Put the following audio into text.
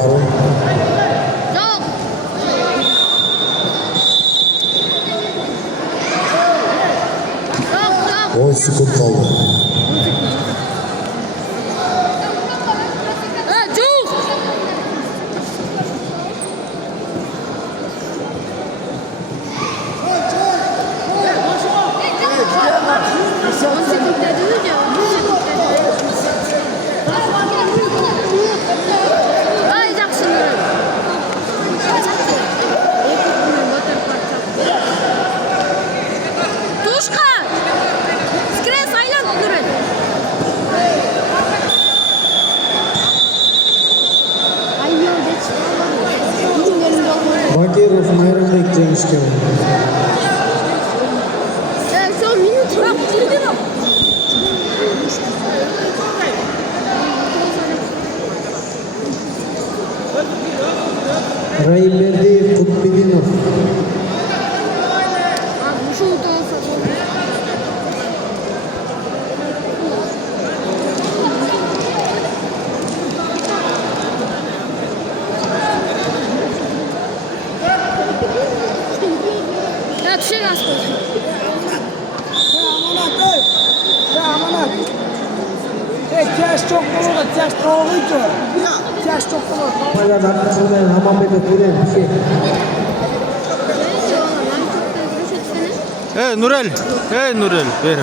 topları. Yok. 10 sekund kaldı. Bakirov Mayram'da gideceğimiş ki. Rayberdi Kutbidinov. Ters çok olur, ters doğruydu. Ters çok olur. Hala dakikasından hamam bebe böyle bir şey. Nurel. Nurel. Ver.